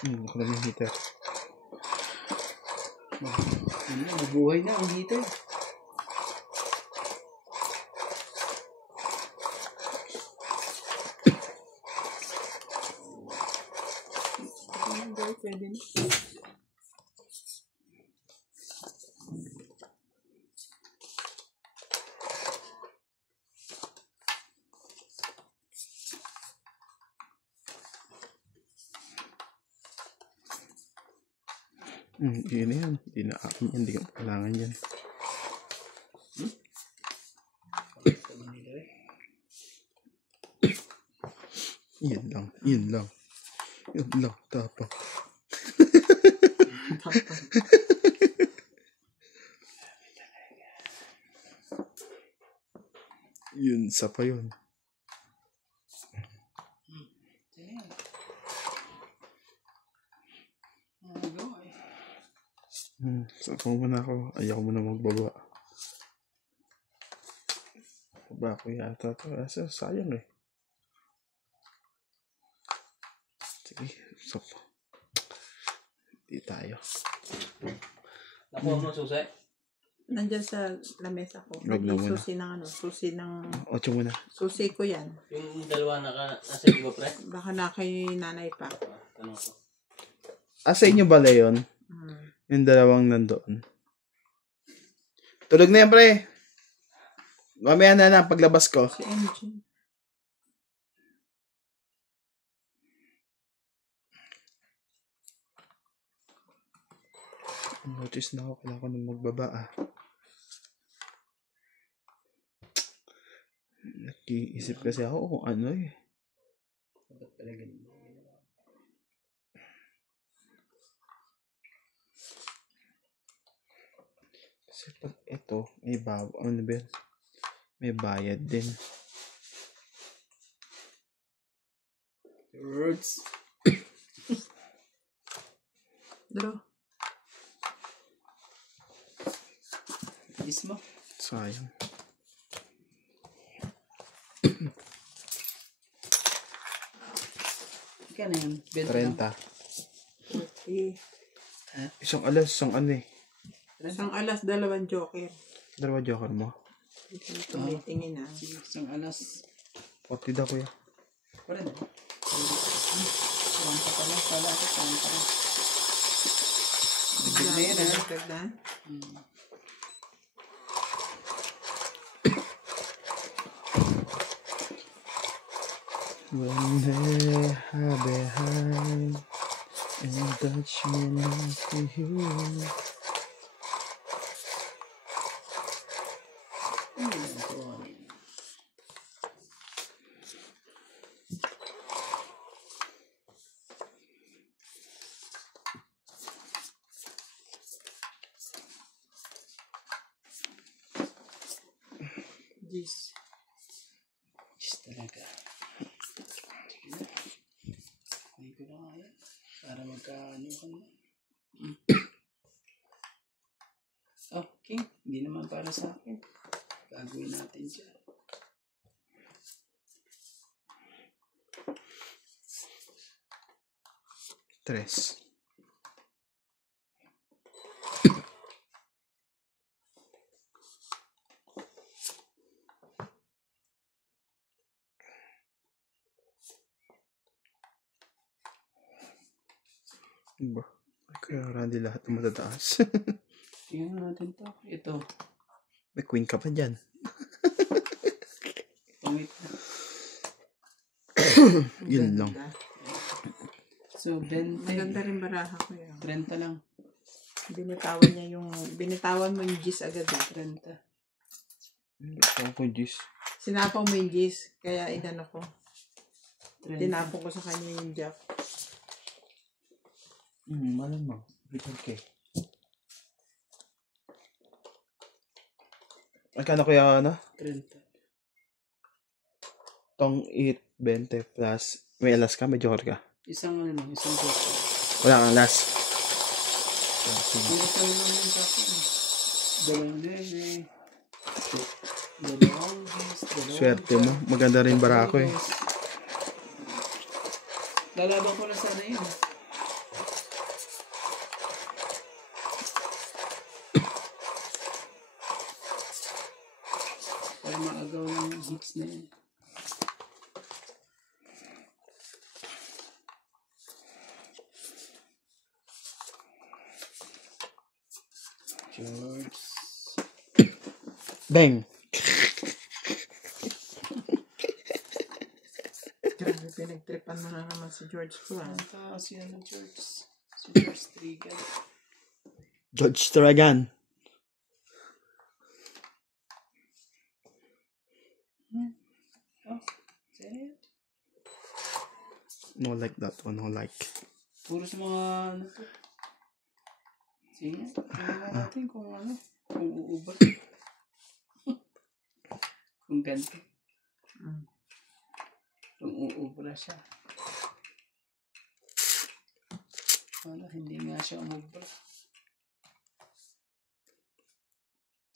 Ako na yung heater. Mabuhay na ang heater. Pwede na. Yun na yan. Hindi na akin yan. Hindi ko kailangan yan. Yun lang. Yun lang. Yun lang. Tapos. Yun. Sa pa yun. Sakong muna ako. Ayaw mo na magbaba. Baba ko yata ito. Sayang eh. Sige. Stop. Hindi tayo. Nakuha mo susi? Nandyan sa lamesa ko. Wag na muna. Susi ng ano. Susi ng... 8 muna. Susi ko yan. Yung dalawa nasa iba pre? Baka na kay nanay pa. Tanong ko. Sa inyo ba yun? Yung dalawang nandoon. Tulog na yan, pre. Mamaya na paglabas ko. Si MJ. Notice na ako. Kailangan ko nang magbaba Nag-iisip kasi ako kung ano eh. Dapat pala ganun. Kasi pag ito, may bayad din. Roots. Draw. Is mo? Sayang. Ika na yun. 30. 40. Isang alas, isang ano eh. Isang alas, 2 joker. 2 joker mo. Tumitingin na. Isang alas. 40 daw kuya. Wala na. Santa pala. Pala ako. Santa pala. Bigyan na yun na. When they are behind and touch me not to you. Jeez. Jeez talaga. Sige na. Hindi ko na kaya. Para magkaano ka na. Oh, King. Hindi naman para sa akin. Gagawin natin siya. Tres. Ba? Kaya Randy lahat ng matataas. Tingnan natin to. Ito. May queen ka pa dyan. Pangit na. Yun lang. So, 20. Maganda rin baraha ko yan. 30 lang. Binitawan mo yung G's agad. 30. Ito ko G's. Sinapaw mo yung G's. Kaya inano ko. 30. Tinapon ko sa kanya yung Jack. Malamang. Okay. Magkano kuya na? 30. Tong 8, 20 plus. May alas ka? May joker ka? Isang ano lang. Isang joke. Wala kang alas. Pero sa lang yung sa akin. Dalawang lele. Dalawang G's. Swerte mo. Maganda rin bara ako eh. Lalaban ko na sana yun. Tapos na yun. George. Bang! Grabe, pinagtripan mo na naman si George ko, ah. Ito si George. Si George Trigan. George Taragan. Oh, seryo? No like that one, no like. Puro sa mga ano to. Sige, tingnan natin kung ano. Kung uubra. Kung ganito. Kung uubra siya. Wala, hindi nga siya umubra.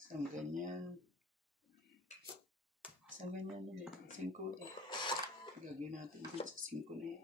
Isang ganyan. Isang ganyan ulit. 5 ulit. Gagawin natin dito sa 5 na yan.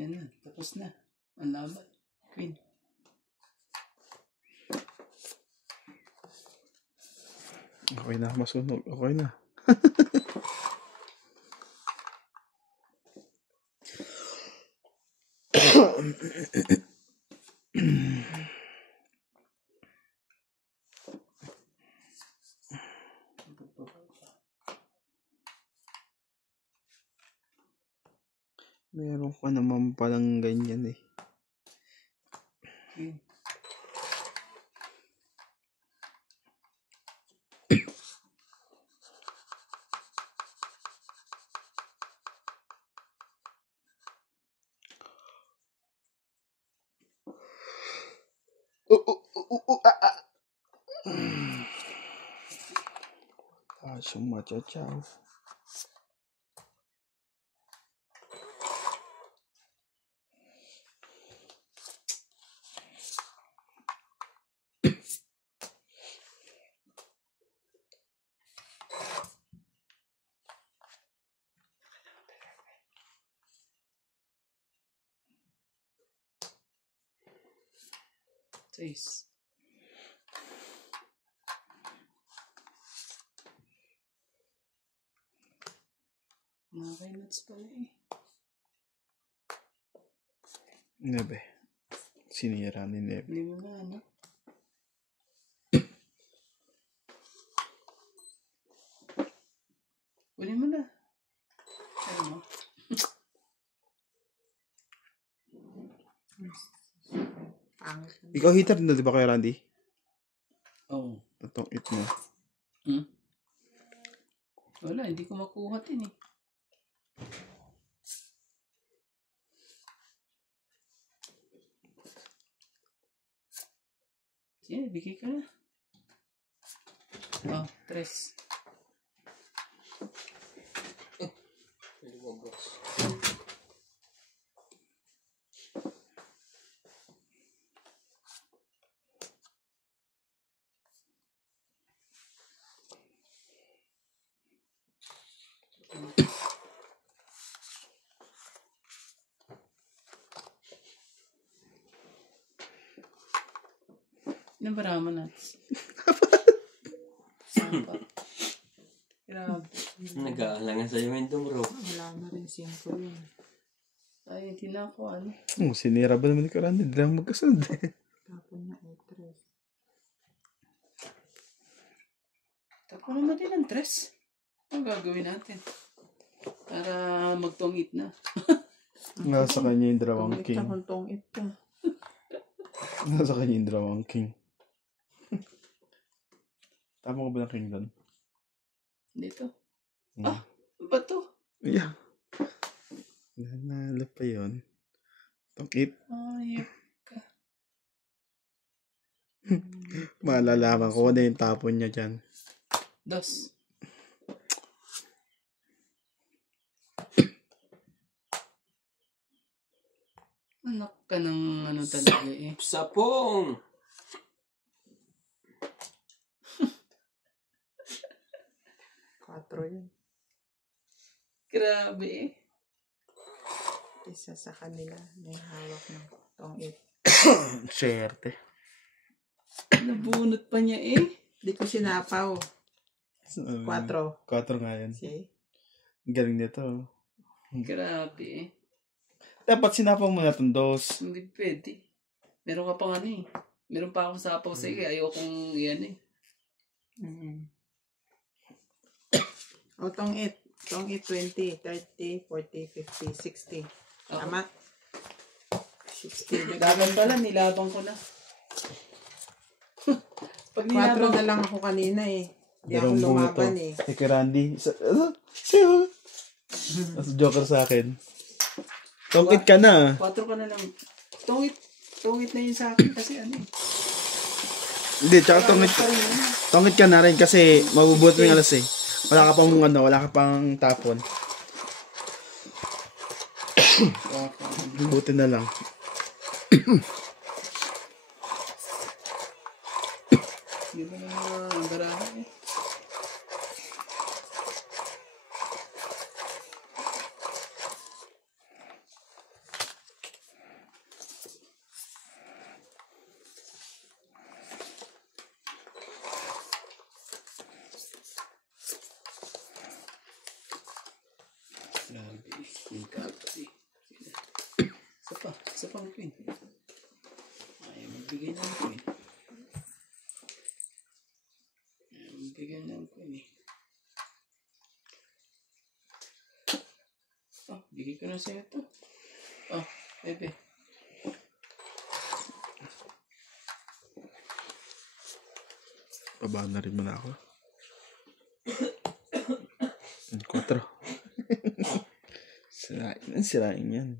Yan na, tapos na. Ang laban. Queen. Okay na, masunog. Okay na. Meron ka naman palang ganyan eh. Queen. Siyang machachaw. Taste. Mga nuts pala eh. Nebe. Sinira ni Nebe. Hindi mo na ano. Uli mo na. Ano mo? Pangit. Ikaw hitter na di ba kay Randy? Oo. Itong it mo. Wala, hindi ko makuha din eh. Sige, bigay ka na. Oh, 3. Ilan ba raman natin? Sampa. Grabe. Nag-aalangan sa'yo yung bro. Wala na rin 5 yun. Ay, hindi na ako ano. Sinira ba naman ni Randy? Hindi lang magkasunod eh. Tapon na 3. Tapos naman din ang 3. Ano gagawin natin? Para magtungit na. Nasa kanya yung dalawang Tungit king. ka kung tungit ka. Nasa kanya yung dalawang king. Tama ko ba ng king doon? Dito. Hmm. Ah, bato. Yeah. Nanalo pa yun. Tungit. Ayop ka. Malalaman ko na yung tapon niya dyan. 2. Anak ka ng ano talaga eh. Sapong! 4 yun. Grabe eh. Isa sa kanila may hawak ng tong 8. Swerte. Nabunot pa niya eh. Di ko sinapaw. 4. 4 nga yan. See? Galing nito. Grabe eh. Dapat sinapang mo na itong dos. Hindi pwede. Meron ka pang ano eh. Meron pa akong sapaw sa iyo. Ayokong yan eh. O, tong 8. Tong 8, 20, 30, 40, 50, 60. Tama? 60. Laban pala, nilabang ko na. Pag 4 nilabang na lang ako kanina eh. Hindi ako lumaban eh. Kay Randy. Siya. As joker sa akin. Tongkit ka na. 4 ka na lang. Tungit na yun sa akin kasi ano eh. Hindi, tsaka tongkit ka na rin kasi mabubuot mo yung alas eh. Wala ka pang tapon. Buti na lang. Hindi mo na ang baraha eh. Grabe, yung kapatid. Isa pa ang queen. Ayaw magbigay ng queen. Ayaw magbigay ng queen eh. Bigay ko na sa'yo ito. Bebe. Babaan na rin mo na ako. 4. Sirain yan.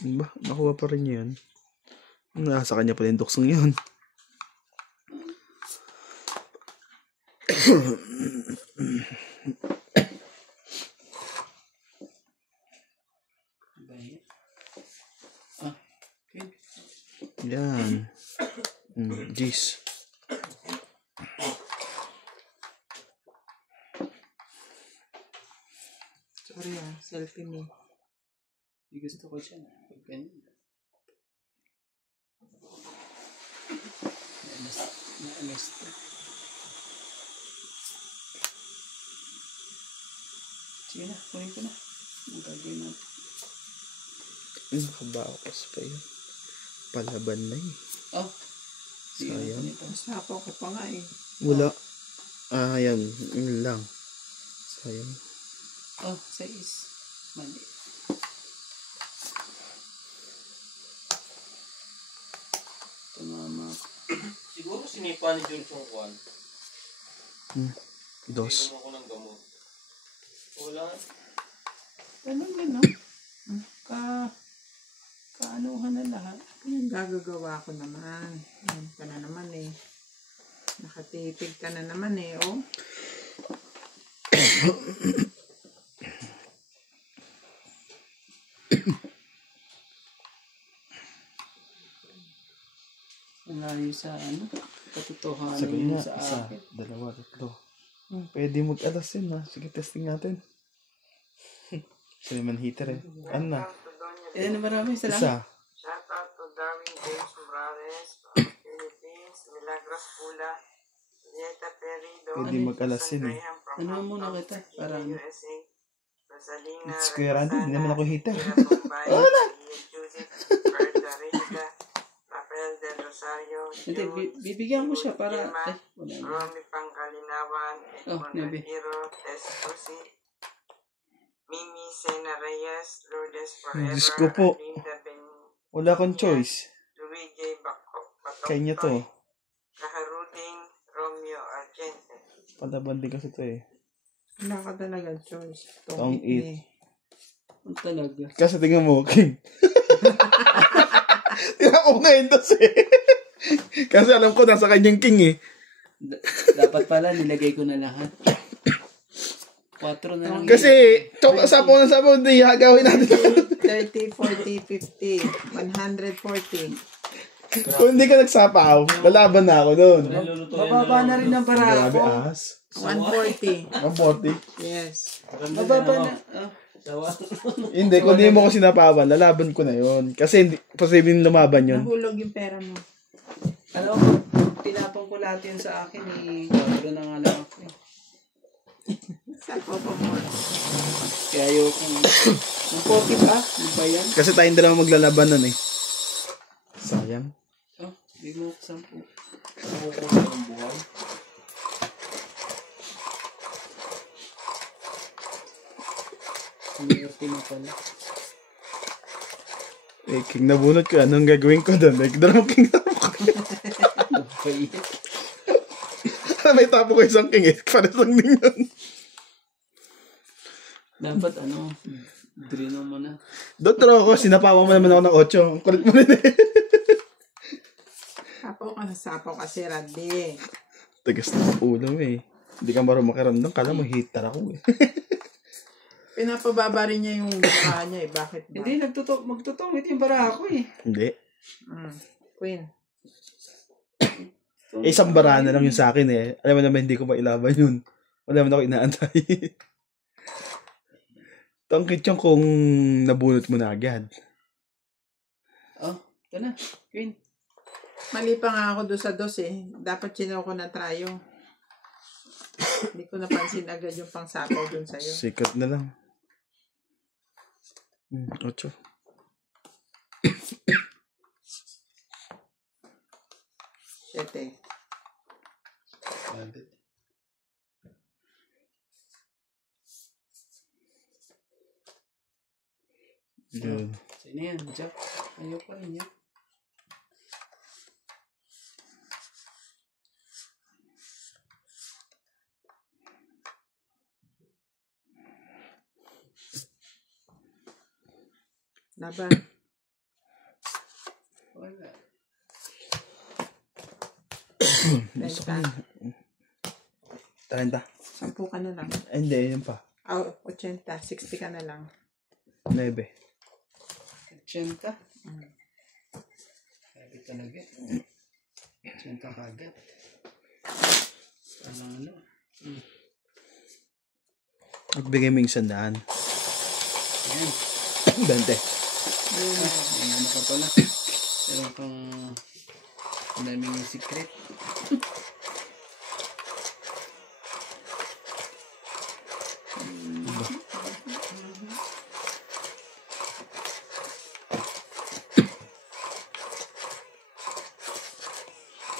Ba? Nakuha pa rin yun. Nasa kanya pala yung duksong yun. Yan. Jeez. Sorry selfie mo. Hindi gusto ko siya. Pag ganyan. Naalas to. Sige na, kunin ko na. Ang gagawin natin. Nakabawas pa yun. Palaban na eh. Sige na, Sayang. kunin ko. Sapaw ko pa nga eh. Wala. Yan. Yun lang. Sayang. 6. Mali. Tumama. Siguro sinipa ni George yung kwan. Dos. Inom ako ng gamot. Wala. Ganun din, no? Kaanuhan na lahat. Yung gagagawa ko naman. Yan ka na naman eh. Nakatipid ka na naman eh, oh. Malayo sa ano? Katotohanan Sa yun kanya. sa Isa, akin. 2, 3. Pwede mag-alas yun ha. Sige, testing natin. Siya naman heater eh. Ano na? Maraming salamat. Isa. Shout out to Darwin James Morales from Philippines, Milagros Pula, Julieta Perido, Pwede mag-alas yun eh. Ano muna kita? Para ano? USA, Rosalina It's Kuya Randy, hindi naman ako heater. Wala! Joseph Berdarita, Rafael Del Rosario, Hindi, bibigyan ko siya para... wala na. Romy Pangkalinawan, Edmond Nabi. Retiro, Tess Cusi, Mimi Sena Reyes, Lourdes Forever, Diyos ko po. Linda Ben, Wala akong choice. Luigi Bacop, Kanya to. Kaharuding, Romeo Argente. Palaban din kasi to eh. Wala ka talaga choice. Tong eat. Ang talaga. Kasi tingnan mo, King. Tingnan ko ngayon dos eh. Kasi alam ko nasa kanyang king eh. Dapat pala nilagay ko na lahat. 4 na lang. Kasi, sapaw na sapaw, di hagawin natin. 30, 40, 50, 140. Kung hindi ka nagsapaw, lalaban na ako doon. Mababa na rin ang para Grabe, ako. ahas. 140. 140. Yes. Mababa na. Hindi, kung hindi mo ko sinapawan, lalaban ko na yun. Kasi hindi, posibleng lumaban yun. Nahulog yung pera mo. Ano, tinapon ko lahat yun sa akin eh. 4 na nga lang ako eh. Sapo pa mo. Kaya ayokong... Ang 40 ba? Ano ba yan? Kasi tayong dalawa maglalaban nun eh. Sayang. Oh, hindi mo ako 10. Nakukuha ng buhay. Hindi na pala. Eh, king nabunot ko. Anong gagawin ko doon? Like, dalawang king na ako. Okay. May tapo ko isang king eh. Para isang ning yun. Dapat ano, drino mo na. Doktor ako, sinapawan mo naman ako ng 8. Ang kulit mo rin eh. Sapo ka na sapo kasi, Randy. Tagas ng ulo mo eh. Hindi ka marunong makiramdam. Kala mo hitter ako eh. Pinapababa rin niya yung mukha niya eh. Bakit ba? Hindi, magtutungit yung bara ako eh. Hindi. Queen. Eh, isang bara na lang yun sa akin eh. Alam mo naman, hindi ko mailaban yun. Wala naman ako inaantay. Tangkit yung kung nabunot mo na agad. Oh, ito na. Queen. Mali pa nga ako doon sa dos eh. Dapat sinaw ko na tryo. Hindi ko napansin agad yung pangsapaw doon sa'yo. Sikat na lang. 8. Siyete. Yun. Sino yan? Jack? Ayaw pa rin yan. Laban. Wala. Gusto ko 30. 30. 10 ka na lang. Ay, hindi, yun pa. 80. 60 ka na lang. 9. 80? Sabi talaga. 80 kagad. Ano? Magbigay mo yung 100. Ayan. 20. May ano ka pala. Meron kang daming secret.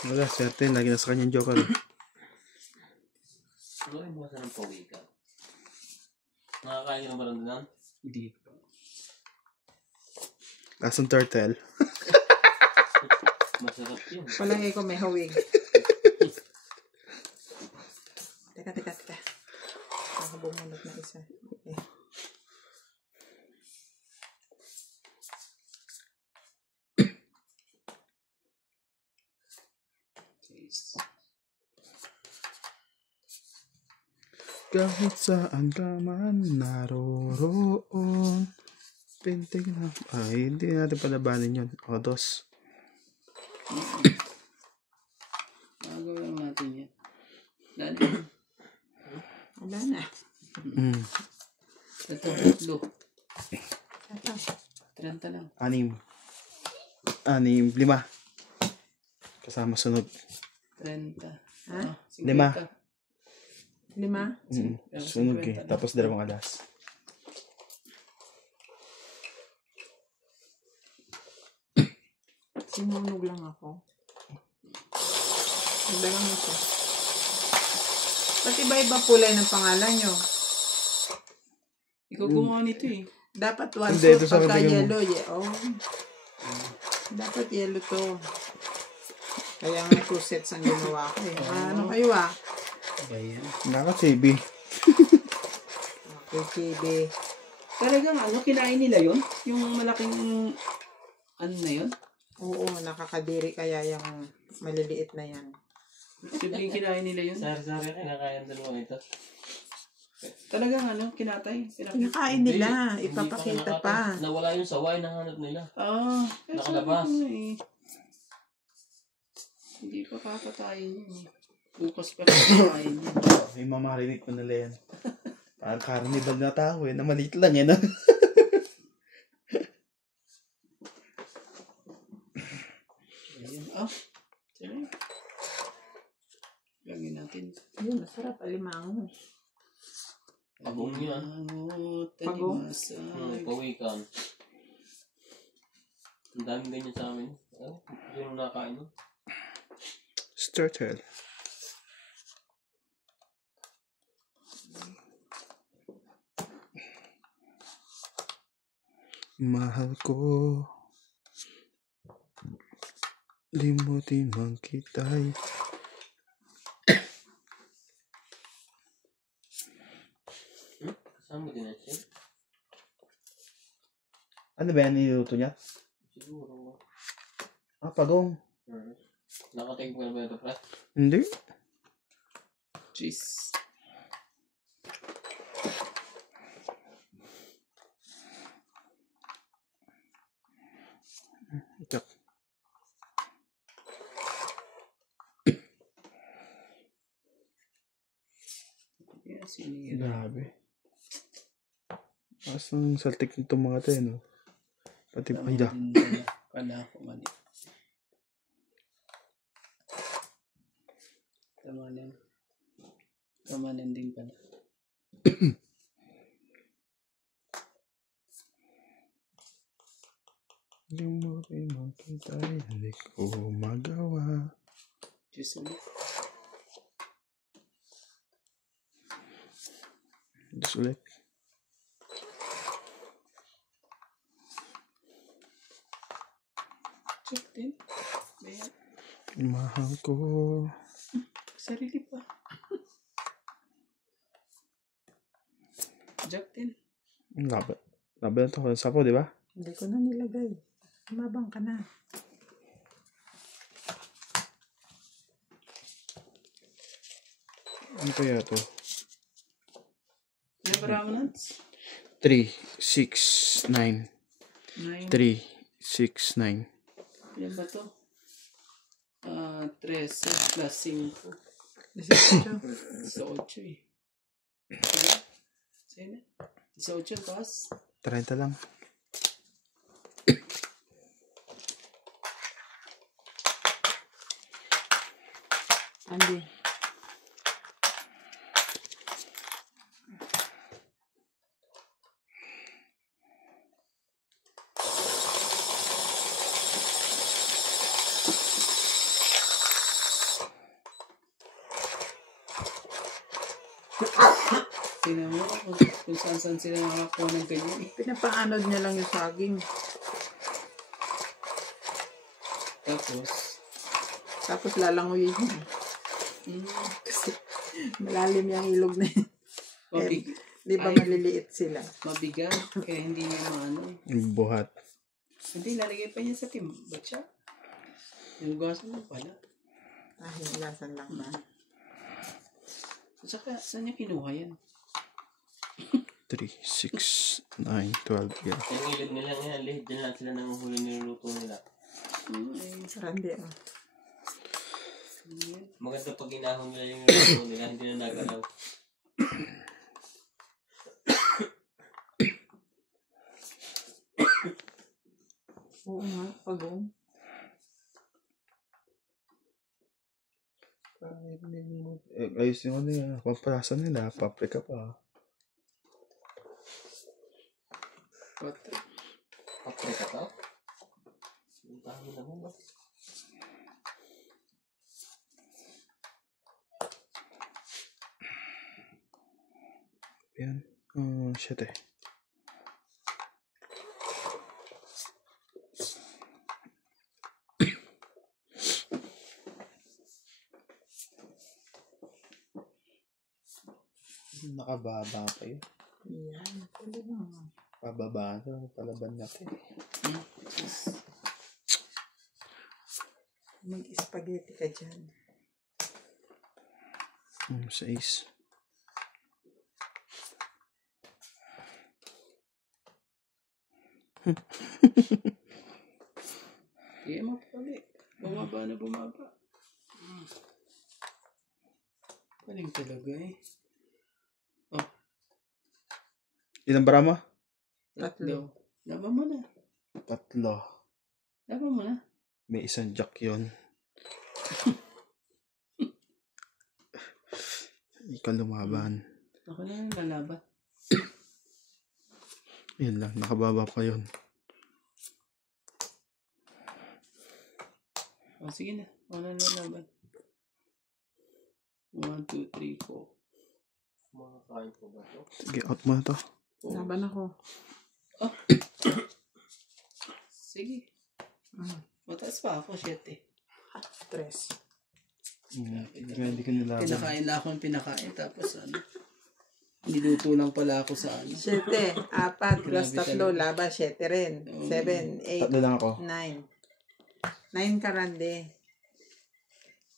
Wala, swerte. Lagi na sa kanyang joker. Ano rin buwasan ng pawikan? Nakakain ka na ba rin doon? Hindi pa. Asong turtle. Masarap yun. Palagi ko may hawig. Teka. Ako bumunot na isa. Okay. Kahit saan ka man naroroon. Pintig na. Ay, hindi natin palabanin yun. O, 2. Magagawin natin yan. Dali. Wala na. Ito, tatlo. Ito. 30 lang. 6. 5. Kasama sunod. 30. Ha? 5. 5? Sunog eh. Tapos 2 alas. Sinunog lang ako. Nagdalang ito. Ba't iba-iba kulay ng pangalan nyo? Ikaw gumawa nito eh. Dapat one Hindi, ito suit sa pagka kabigyan mo. yellow. Dapat yellow to. Kaya nga 2 sets ang ginawa ko eh. Ano kayo ah? Ayan. Naka-CB. Okay, KB. Talagang ano, kinain nila yun? Yung malaking, ano na yun? Oo, nakakadiri kaya yung maliliit na yan. Sabihin kinain nila yun? Sari-sari kinakain dalawa ito. Talagang ano, kinatay. Kinakain nila. Hindi Ipapakita pa. pa. Nawala yung saway, nahanap nila. Nakalabas. Nakalabas. Hindi pa kakatayin yun. Bukas pa kakatayin yun. May mamarinig pa nila yan. Parang carnival na tao na maliit lang no? Ayun. Sige. Lagyan natin. Ayun, masarap. Alimango. Pagong yan. Pagong? Pawikan. Ang daming ganyan sa amin. Yung nakain mo. Started. Mahal ko, limutin man kita'y Kasama din natin. ano ba yan niluto niya? Siguro. Pagong. Nakatake mo na ba ito, pre? Hindi. Cheese. Ito. Yeah, sinira. Grabe. Asang saltik nitong mga to, no? Pati pahila. Pala ako mali. Tamanin din pala. Limutin man kita'y hindi ko magawa. Cheese ulit. Just ulit. Check din. Ayan. Mahal ko. Sarili pa. Jack din. Laban. Laban na to. Sapo, di ba? Hindi ko na nilagay. Mabang ka na. Ano kaya to? May parang nuts. 3, 6, 9. 9. 3, 6, 9. Yan ba to? 13 plus 5. 18 eh. Sino? 18 plus? 30 lang. Andy. Tingnan mo kung saan sila nakakuha ng ganyan. Pinapaanod niya lang yung saging. Tapos lalanguyin niya. Kasi malalim yung ilog na yun. Di ba maliliit sila? Mabigat. Kaya hindi niya maano. Buhat. Hindi, lalagay pa niya sa timba siya. Hinugasan mo pala. Hinugasan lang ba? Saka, saan niya kinuha yan? 3, 6, 9, 12. Yeah. Yung ilog nila ngayon, lihid din lang sila ng huli niluluto nila. Sarandi ah. Maganda pag inahon nila yung niluluto nila, hindi na nagalaw. Oo nga, pagong. Ayos yung ano yung pampalasa nila. Paprika pa. Paprika to? Ang dami naman ba? Yan. 7. Nakababa pa yun. Yan. Pwede lang. Pababa na. Palaban natin. Mag-spaghetti ka dyan. 6. Kaya mapali. Bumaba na bumaba. Galing talaga eh. Oh, Ilang bara mo? tatlo. Laban mo na. 3. Laban mo na. May isang jack yun. Ikaw lumaban. Ako na yung lalaban. Yun lang, nakababa pa yun. Oh, sige na. Ako na lalaban. 1, 2, 3, 4. Makakain ko ba ito? Sige, out mo na to. Laban ako. Sige. Mataas pa ako, shit eh. Stress. Hindi ko nilaban. Pinakain na ako ng pinakain. Tapos ano. Niluto lang pala ako sa ano. 7, 4 plus 3, laban 7 rin. 7, 8, 3 lang ako. 9. 9 ka rande.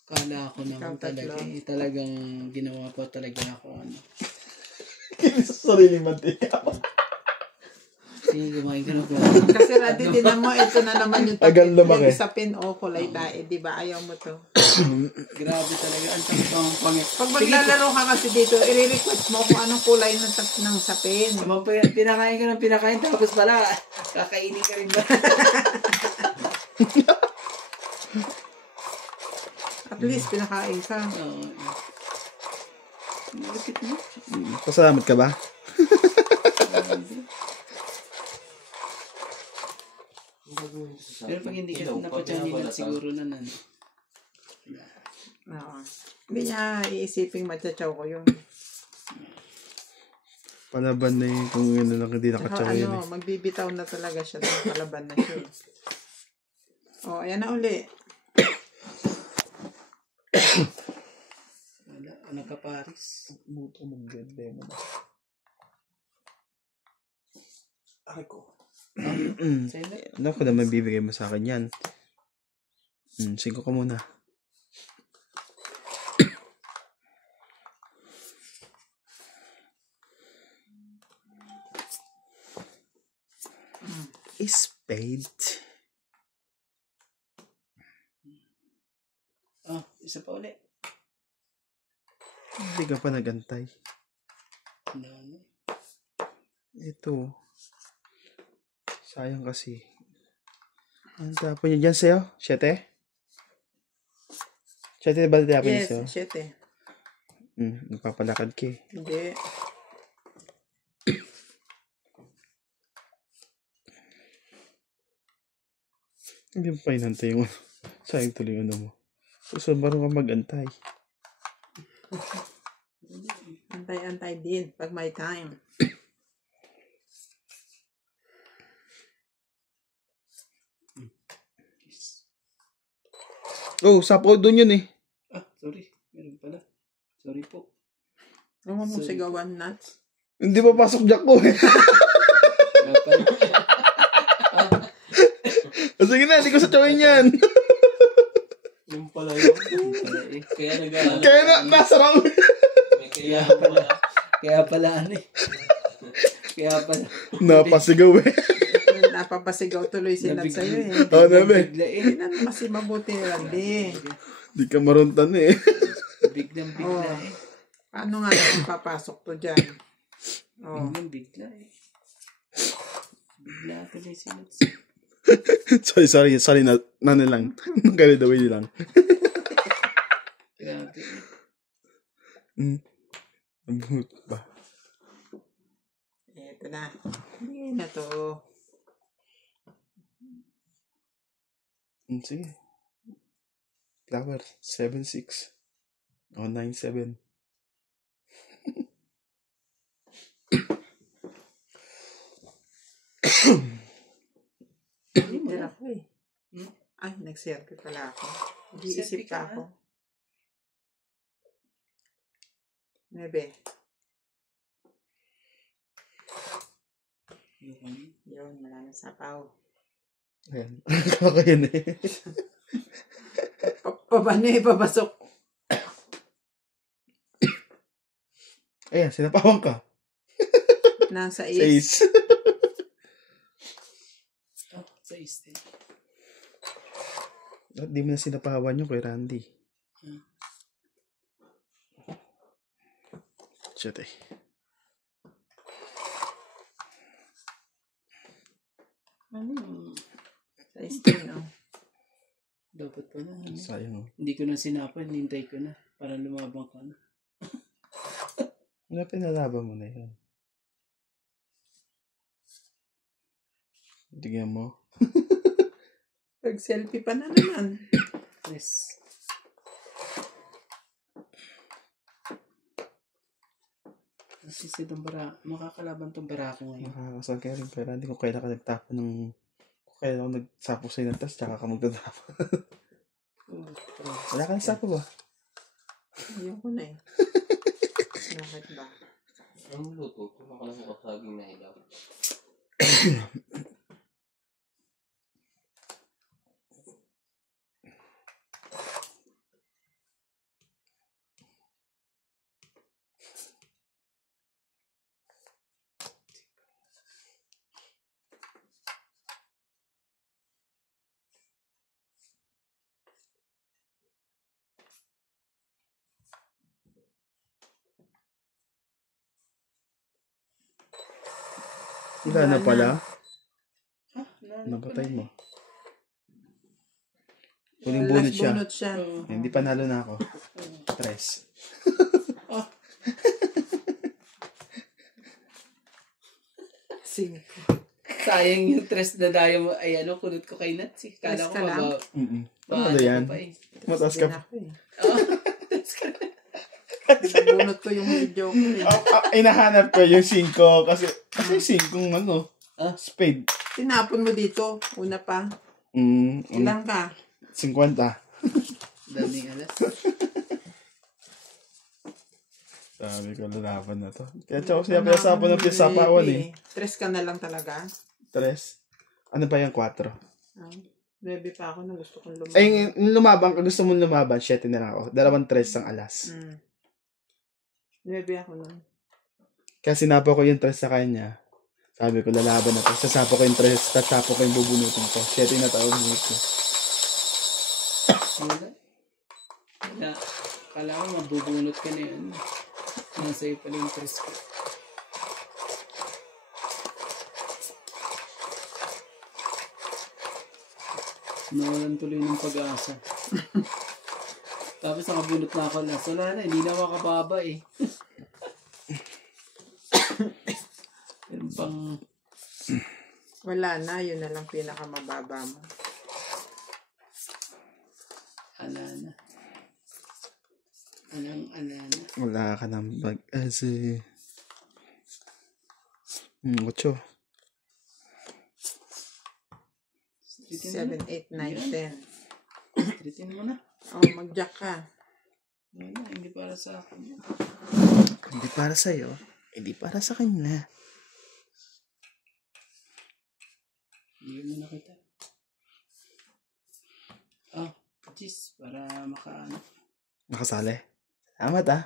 Kala ko naman Ikaw tatlo. talaga eh. Talagang ginawa ko talaga ako ano. Sarili mantika. Sige, kumain ka na po. Kasi rande din mo, ito na naman yung Tagal lumaki. yung sapin o kulay tae. Di ba? Ayaw mo to. Grabe talaga. Ang tapang pangit. Pag maglalaro ka kasi dito, i-request mo kung anong kulay ng sapin. Pinakain ka ng pinakain. Tapos pala, kakainin ka rin ba? At least, pinakain ka. Oo. Malapit mo. Pasalamat ka ba? Pero pag hindi ka napatyanin siguro na nan. Oo. Hindi niya iisiping matyachaw ko yun. Palaban na yun kung yun lang hindi Saka nakatsawa yun eh. magbibitaw na talaga siya. Palaban na siya. O, ayan na uli. Wala. Nagka-Paris. Buto mag-ganda mo na. Aray ko. Sa'yo na. Ano ko naman bibigay mo sa akin yan? 5 ka muna. Spade. Oh, isa pa uli. Hindi ka pa nagantay. Ano? Ito. Sayang kasi. Ang tapon niya dyan sa'yo? 7? 7 ba tapon niya Yes, sa'yo? 7. Nagpapalakad ka eh. Hindi. Hindi mo pa inantay yung sayang tuloy yung ano mo. So, marunong ka mag-antay. Antay-antay din pag may time. Oh, sapo doon yun eh. Ah, sorry. Meron pala. Sorry po. Huwag mo mong sigawan nuts. Hindi pa pasok jack ko eh. Wala pala. Sige na, hindi ko sa chawin yan. Yung pala yun. Pala eh. Kaya Kaya na, nasa round. May kaya pala. Kaya pala ano eh. Kaya pala. Napasigaw eh. Napapasigaw tuloy si Nat sa'yo eh. Oo naman. Bigla eh. Hindi na kasi mabuti Randy. Di ka maruntan eh. Biglang bigla Oh. eh. Paano nga naman papasok to dyan? Oh. Biglang bigla eh. Bigla tuloy si Nuts. sorry na lang. Carried away lang. Grabe eh. Abot ba? Eto na. Hindi na to. Sige. Flower, 7-6. O, 9-7. Hindi ako eh. Ay, nag-selfie pala ako. Nag-iisip Selfie ka pa ako. 9. Yun, maraming sapaw. Ayan. Kakayan eh. Paano eh, papasok? Ayan, sinapawan ka. Nasa 6. Sa este. At di mo na sinapawan yung kay Randy. Shit eh. Ano yung... Sa stain, oh. Dapat pa na. Ano? Sayang. Hindi ko na sinapan, hintay ko na. Para lumabang ka na. Ano pinalaban mo na yun? Tignan mo. Nag-selfie pa na naman. Yes. Kasi si Tumbara, makakalaban Tumbara ko ngayon. Nakakasal ka rin kay Randy kung kailan ka nagtapon ng... Kung kailan ako nagsapo sa'yo ng test, tsaka ka magtatapon. Wala ka nagsapo ba? Ayoko na eh. Bakit ba? Ang luto, kumakalas ko saging na hilaw. Wala na pala. Napatay Napatay mo. Huling bunot siya. Bunot siya. Hindi pa nalo na ako. 3. Sing. Sayang yung tres na dayo mo. Ay, ano, kunot ko kay Nats. Kala Tres ko ka lang? mabaw. Ano yan? Pa eh. Mataas ka. Din ako eh. Oh, Bunot ko yung medyo ko eh. Inahanap ko yung 5 kasi 5 ano, spade. Tinapon mo dito. Una pa. Ilang ka? 50. daming alas. Sabi ko, lalaban na to. Kaya tsaka siya pinasapan ng pisapawan eh. 3 ka na lang talaga. 3. Ano ba yung 4? 9 pa ako na gusto kong lumaban. Ay, lumabang ka, gusto mong lumaban, 7 na lang ako. 2 3 ang alas. 9 ako nun. Kaya sinapo ko yung 3 sa kanya. Sabi ko, lalaban na to. Sasapo ko yung 3, tasapo ko yung bubunutin ko. 7 na tao bunut ko. Wala. Kala ko mabubunot ka na yun. Nasa'yo pala yung tres ko. Nawalan tuloy ng pag-asa. Tapos nakabunot na ako na. Wala na, hindi na makababa eh. Yung pang... Wala na. Yun na lang pinakamababa mo. Ala na. Ala na. Wala ka nang mag-asi. 8. 7, 8, 9, 10. Tritin mo na. Oh, mag-jack ka. Wala, hindi para sa akin. Hindi para sa'yo. Hindi para sa kanya. Hindi mo nakita. Oh, cheese. Para makaano. Nakasali. Salamat ah.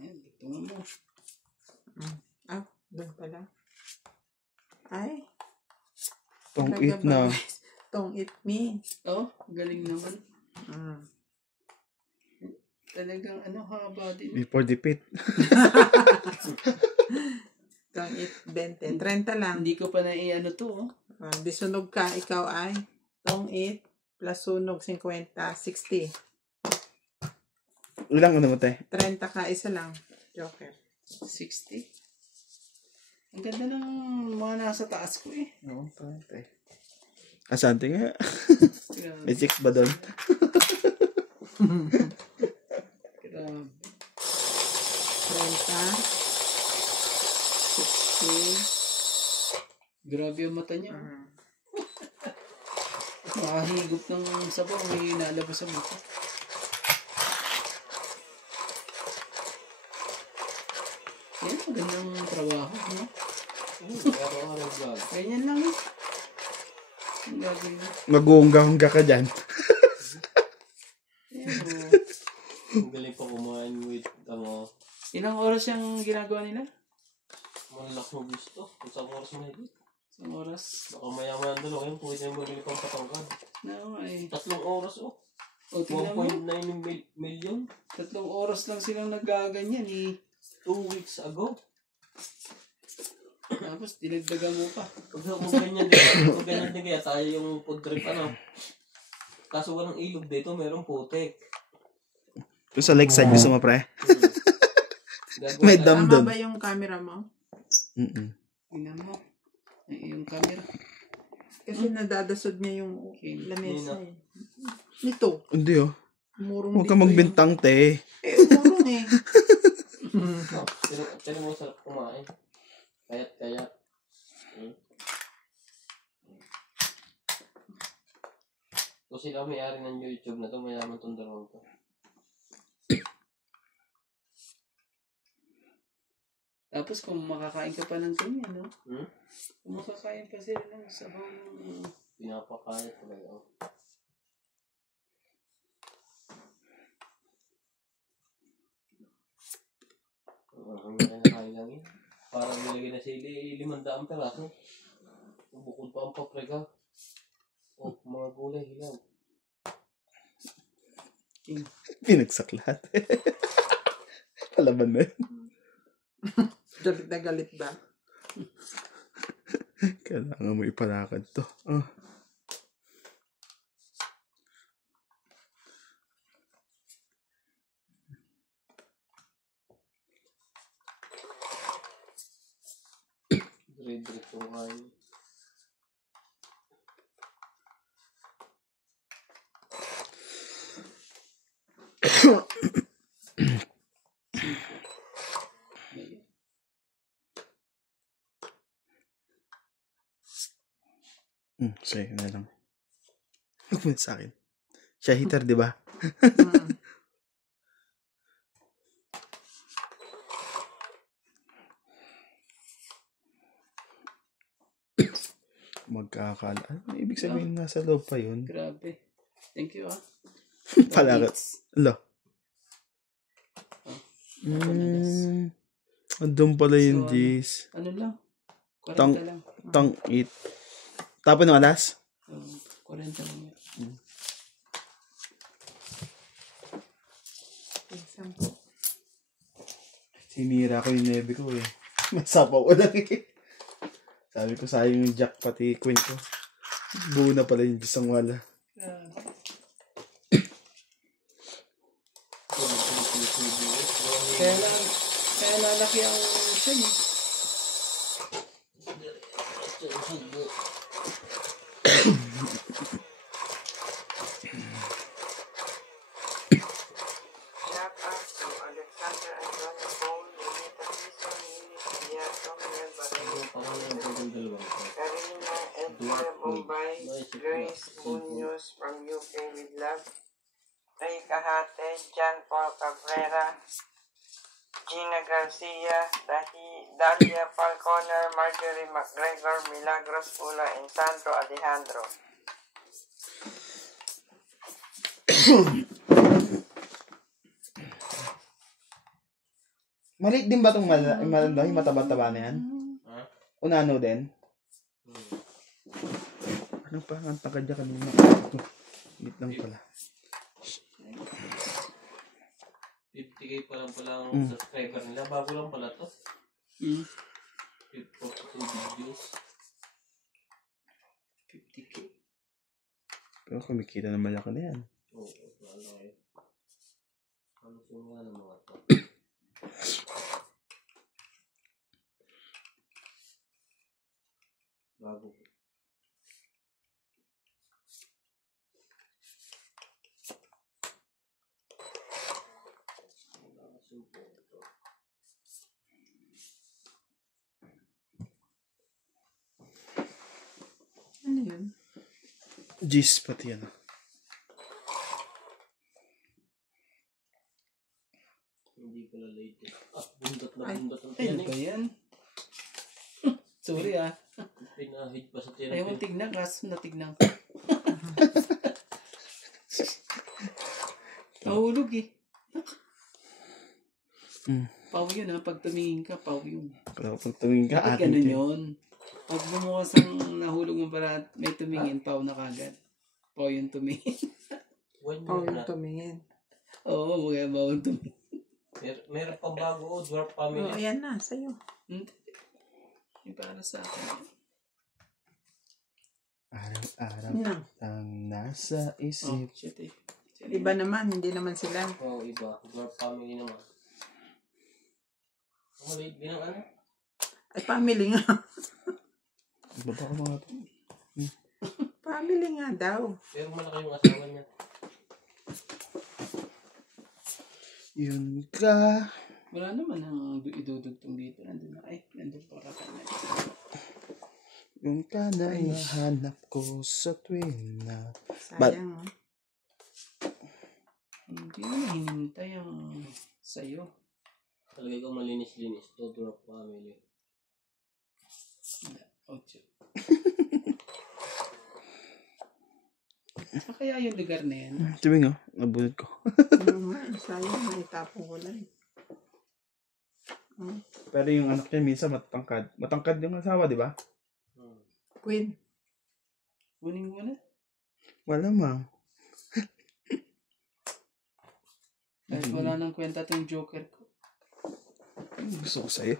Ayan, tungan mo. Doon pala. Ay. Tong eat na. Don't eat me. Oh, galing naman. Mm. Talagang haba din. Before defeat. Don't eat 20. 30 lang. Hindi ko pa na-i-ano to. Di sunog ka. Ikaw ay don't eat plus sunog 50. 60. Ilang ano mo tayo? 30 ka. Isa lang. Joker. 60. Ang ganda ng mga nasa taas ko eh. Oo, 30. Asante nga. Grabe. May 6 ba doon? Grabe. 30. 60. Grabe yung mata niya. Nakahigop ng sabaw. May nalabas sa mata. Yan, magandang trabaho. No? Araw-araw vlog. Ganyan lang eh. Ang gagawin mo. Mag-uungga-ungga ka dyan. Ilang oras yung ginagawa nila? Malak mo gusto. Kung saan oras mo higit. Isang oras. Baka maya-maya dalawa ngayon kung hindi mo bili pang patangkad. No, ay. 3 oras oh. O, tingnan mo. 1.9 million. 3 oras lang silang nagaganyan eh. 2 weeks ago. Tapos, dinagdagan mo pa. Kung ganyan din kaya tayo yung food trip ano. Kaso walang ilog dito, merong putik. Kung sa lakeside gusto mo, pre? Gagawa May tayo- dam Tama doon. ba yung camera mo? Tingnan mo. Ay, yung camera. Kasi nadadasod niya yung Okay. lamesa eh. Nito. Hindi oh. Umurong Huwag ka dito magbintang, te. umurong eh. Oh, sino mo sarap kumain? Kayat. Kung sila may-ari ng YouTube na to, mayaman tong dalawang to. Tapos, kung makakain ka pa ng ganyan, no? Hmm? Kung makakain pa sila ng sabaw ng... Pinapakayat talaga. Oh. Ang kinakain lang yun. Parang nilagay na sili, 500 peraso. Bukod pa ang paprika. O, mga gulay, hilaw. Pinagsak lahat. Palaban na yun. Galit na galit ba? Kailangan mo ipalakad to. Oh. Dire-diretso kain. Sa'yo na lang. Huwag mo sa akin. Siya hitter, di ba? Mm. Magkakala. Ano ibig sabihin nasa loob pa yun? Grabe. Thank you, ah. Palakad. Alo. Andun pala yung So, G's. Ano lang? 40 Tang- lang. Tang it. Tapon ng alas? 40 lang yan. Sampo. Sinira ko yung nebe ko eh. Masapaw ko lang eh. Sabi ko sayang yung jack pati queen ko. Buo na pala yung Diyos ang wala. Kaya lalaki ang siya eh. Shout out to Alexander Antonio Paul, Lunita Tison, Lilia, Tomian Barreto, Parang yung pagong dalawang to. Karina, Edna Bombay, Grace Munoz from UK with love, Ray Kahate, John Paul Cabrera, Gina Garcia, Dalia Falconer, Marjorie McGregor, Milagros Pula, and Sandro Alejandro. Maliit din ba itong yung mataba-taba na yan? Ha? Unano din? Ano pa? Ang takad niya kanina. Lit lang pala. 50k pa lang pala ang subscriber nila. Bago lang pala to. 42 videos. 50k. Pero kumikita na malaki na yan. Oo, lalo kayo. Ano sila ng mga to? Bago. Ano yun? G's pati yan. Hindi pala late eh. Bundot na Ay. bundot ang Ay, ano tiyan ba eh. yan? Sorry ah. Pinahid pa sa tiyan. Ayaw mo tignan, kaso natignan ko. Nahulog eh. Pau yun ha. Pag tumingin ka, pau yun. Kaya pag tumingin ka, Bakit ganun yun? Pag bumukas ang nahulog mo para may tumingin, pau na kagad. Pau yung tumingin. Pao yung tumingin. Oo, kaya bawal tumingin. Meron pang bago, dwarf Oh, family. ayan na, sa'yo. Hindi. Yung para sa akin. Araw-araw Na. ang nasa Oh, isip. shit eh. Iba naman, hindi naman sila. Oo, iba. Dwarf family naman. Maliit din ang ano. Ay, family nga. Baba ko mga to. Family nga daw. Pero malaki yung asawa niya. Yun ka. Wala naman ang idudugtong dito. Nandun na. Ay, nandun pa ka na. Yung ka na nahanap ko sa tuwing na. Sayang. oh. Hindi mo na hinintay ang sayo. Talaga ikaw malinis-linis. To dwarf family. Ocho. Kaya yung lugar na yan. Tuming oh, nabunod ko. Ano nga, sayang. Naitapong ko lang. Pero yung anak niya minsan matangkad. Matangkad yung asawa, di ba? Queen. Kunin mo na. Wala mang. Kahit wala nang kwenta tong joker ko. Gusto ko sa'yo.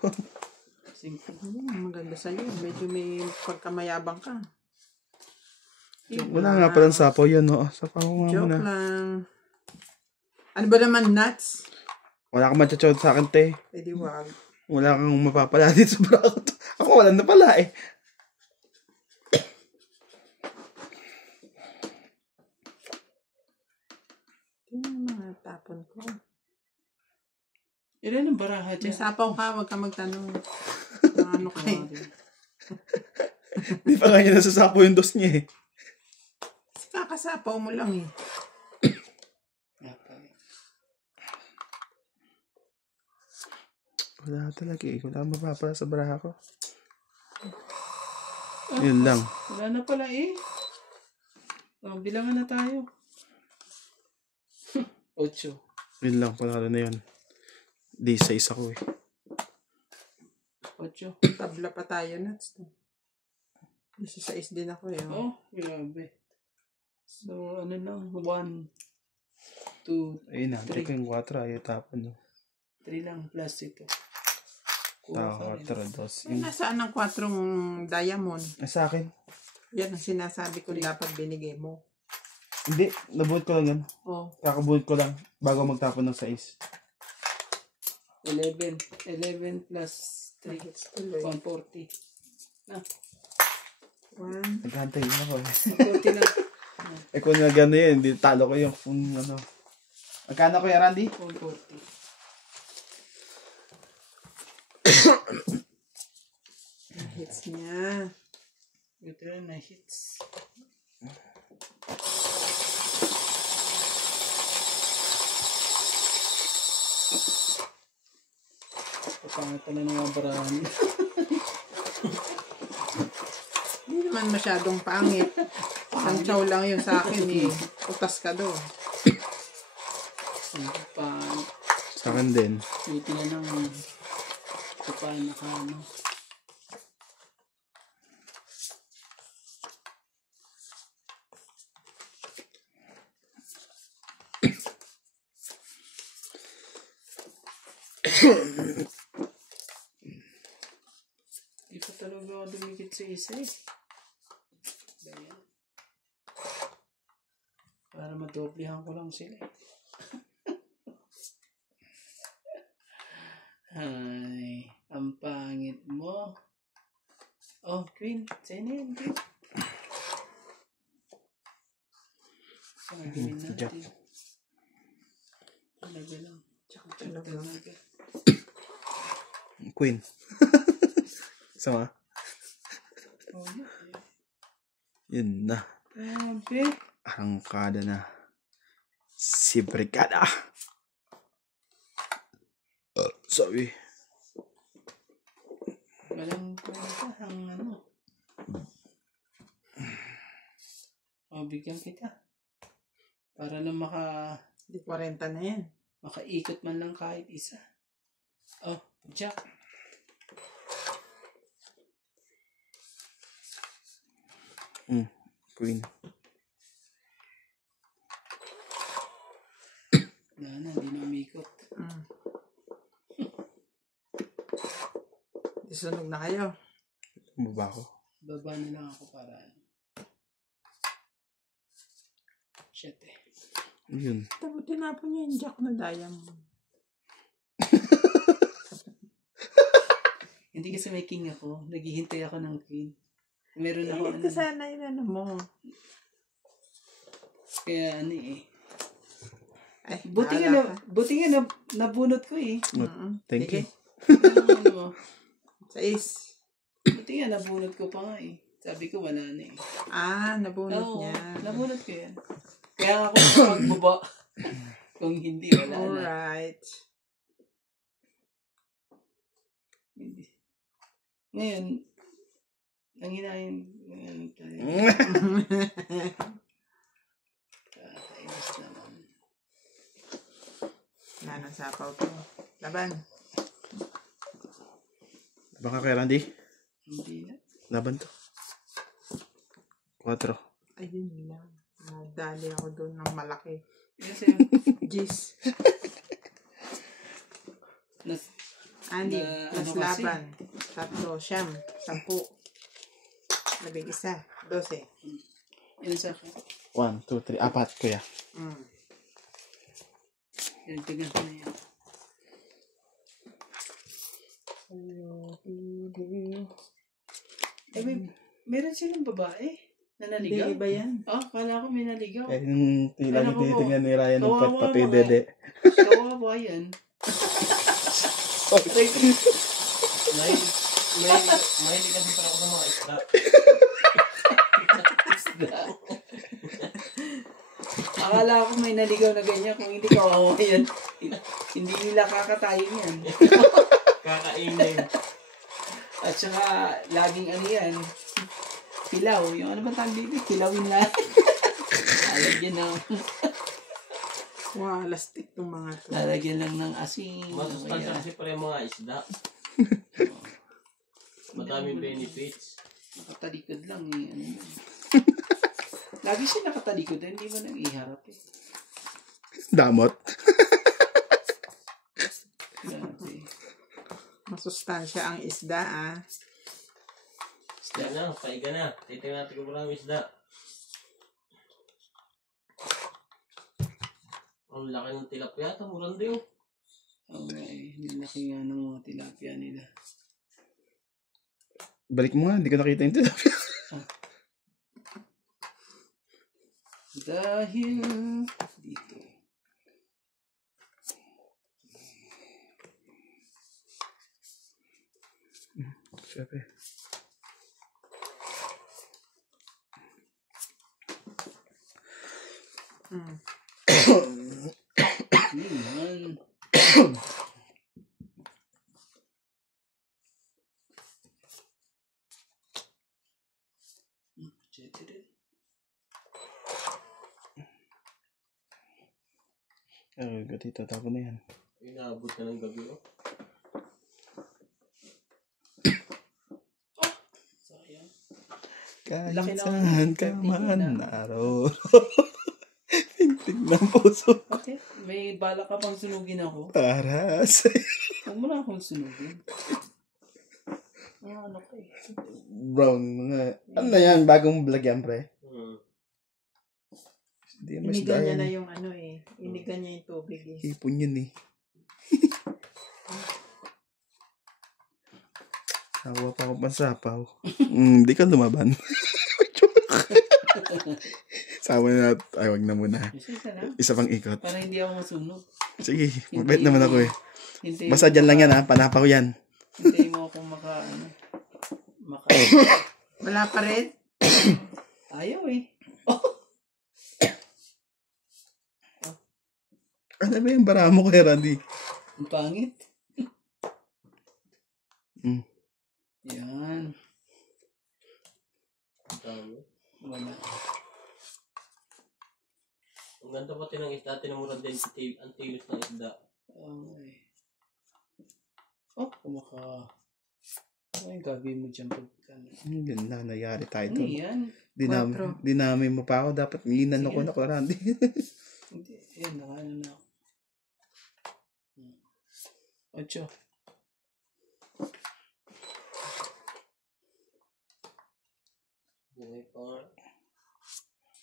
Simple. Maganda sa'yo. Medyo may pagkamayabang ka. Wala nga palang sapaw yun, no? Sapaw nga Joke muna. lang. Ano ba naman, nuts? Wala kang matchachod sa akin, te. Eh di wag. Wala kang mapapala dito sa bracket. Ako wala na pala eh. Tingnan mga tapon ko. Ilan ang baraha May dyan? sapaw ka, wag ka magtanong. Ano kayo? Di pa nga niya nasasapaw yung dos niya eh. Kakasapaw mo lang eh. Wala talaga eh. Wala kang mapapala sa braha ko. Yun lang. Wala na pala eh. Oh, bilangan na tayo. Ocho. Yun lang. Panalo na yun. Di sa isa ko eh. Ocho. Tabla pa tayo, nuts. Isa sa is din ako eh. Oh, grabe. So, ano lang? 1, 2, Ayun na. Hindi ko yung 4. Ayaw tapon. No? 3 lang plus ito. Kuha ka rin. 4, 2. Ay, nasaan ang 4 diamond? Sa akin. Yan ang sinasabi ko dapat binigay mo. Hindi. Nabuhat ko lang yan. Oh, Kakabuhat ko lang. Bago magtapon ng 6. 11. 11 plus 3. hits tuloy. 140. Na. 1. Naghantay yun ako eh. 140 lang. Eh kung nagano yun, hindi talo ko yung kung ano. Magkano ko yan, Randy? 140. Hits niya. Ito lang na hits. Papangat na ng mga barahan. Hindi naman masyadong pangit. Isang chow lang yun sa akin eh. Utas ka doon. Sa akin din. Buti na ng papanak ano. Di pa talaga ako dumikit sa isa eh. Ganyan. Para madoblihan ko lang sila eh. Ay, ang pangit mo. Oh, Queen. Sa'yo na yan, Queen. Pagawin Jack. natin. Talaga lang. Tsaka talaga. Talaga. Queen. Sama. Oh, Yun na. grabe. Arangkada na. Si Brigada. Sorry. Walang kwenta ang ano. Oh, bigyan kita. Para lang Di 40 na yan. makaikot man lang kahit isa. Oh, Jack. Queen. Wala na, hindi na umikot. Sunog na kayo. Baba ko. Baba na lang ako para ano. Shit eh. Yun. Tapos tinapon niya yung jack na diamond. Hindi kasi may king ako. Naghihintay ako ng queen. Meron ako Ito sana yung ano mo. Kaya ano eh. Ay, Buti nga nabunot ko eh. Thank you. Ano mo? 6. Buti nga nabunot ko pa nga eh. Sabi ko wala na eh. Nabunot Oo, niya. nabunot ko yan. Kaya ako magbaba. Kung hindi, wala na. Alright. Hindi. Ngayon, nanginayin, ano tayo. Kakainis naman. Wala nang sapaw to. Laban. Baka kay Randy. Hindi na. Laban to. 4. Ayun lang. Nadali ako doon ng malaki. Kasi, Gis. nas, Andy. Na- Mas ano kasi? laban. 3, 10. 11. 12. yun sa akin. 1, 2, 3. 4, kuya. Yun, tignan ko na yan. Eh, meron silang babae na Hindi, naligaw. iba yan. Kala ko may naligaw. Eh, yung tila Alam ko po. tinitingnan ni Ryan ng Kawawa pati mo, dede. Kawawa yan. Mahilig kasi pala ako sa mga isda. Akala ko may naligaw na ganyan. Kung hindi kawawa yan, hindi nila kakatayin yan. Kakainin. At saka, laging ano yan, pilaw. Yung ano ba tawag dito? Pilawin lang. Lalagyan ng, Wow, lastik tong mga to. lalagyan lang ng asin. Masustansya kasi pala yung mga isda. Madaming benefits. Nakatalikod lang eh. Ano yun. Lagi siya nakatalikod. Hindi mo nang iharap eh. Damot. Grabe. Masustansya ang isda, Isda na, paiga na. Titingnan natin kung maraming isda. Ang laki ng tilapia. Murang din. Okay. Nilaki nga ng mga tilapia nila. Balik mo nga, hindi ko nakita yung tilapia. Dahil dito. Siyempre. Yun. Gatito, tapo na yan. Inaabot na ng gabi. Oh. Sayang. Kahit Laki na saan ako. ka man Tingin naroro. Pintig ng puso Okay. May bala ka pang sunugin ako. para sa'yo. Huwag mo na akong sunugin. Ano ko eh. Brown mga... Ano na yan? Bagong vlog yan, pre? Hindi mas Inigan niya dahil. na yung ano eh. Inigan niya yung tubig eh. Hipon yun eh. Sawa pa ako pansapaw. Hindi ka lumaban. Sawa na. Ay, wag na muna. Isa lang. Isa pang ikot. Para hindi ako masunog. Sige, mabait naman ako eh. Hintayin Basta mo dyan lang maka- yan ha. Panapaw yan. Hintayin mo akong maka... Wala pa rin? Ayaw eh. Ano ba yung bara mo kay Randy? Ang pangit. Mm. Yan. Dami. Wala. Ang ganda pati ng isda. Tinamurad din ang tilos ng isda. Okay. Oh, kumaka... Ano yung gagawin mo dyan pag... Ano Ang ganda, nangyari tayo to. yan? Dinami mo pa ako. Dapat inano ko na ko, Randy. Hindi. Yan, nakaano na ako. 8. Buhay pa nga.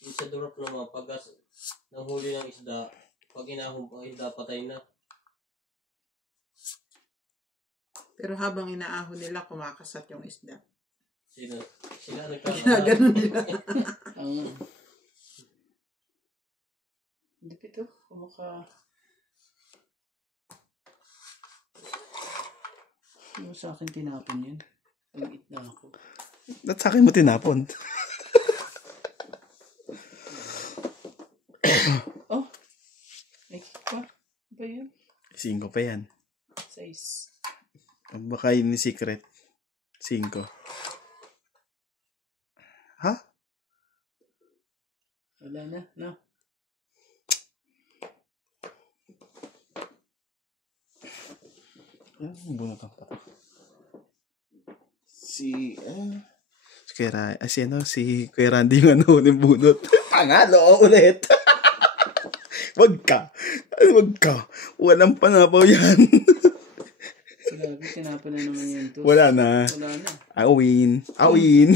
Yung sa durok naman, pag nanghuli ng isda, pag inahon pa isda, patay na. Pero habang inaahon nila, kumakasat yung isda. Sila Ginaganon nila. Ang... Hindi pito. Kumaka... Ano sa akin tinapon yun? Ang na ako. Ba't sa akin mo tinapon? Oh! Ay, pa? Ba yun? 5 pa yan. 6. Baka yun ni secret. 5. Ha? Wala na, no? Bunot ang pato. Si Kuya Randy yung ano, yung bunot. Pangalo ulit. Wag ka. Walang panapaw yan. Grabe, tinapon na naman yun to. Wala na. Wala na. Awin.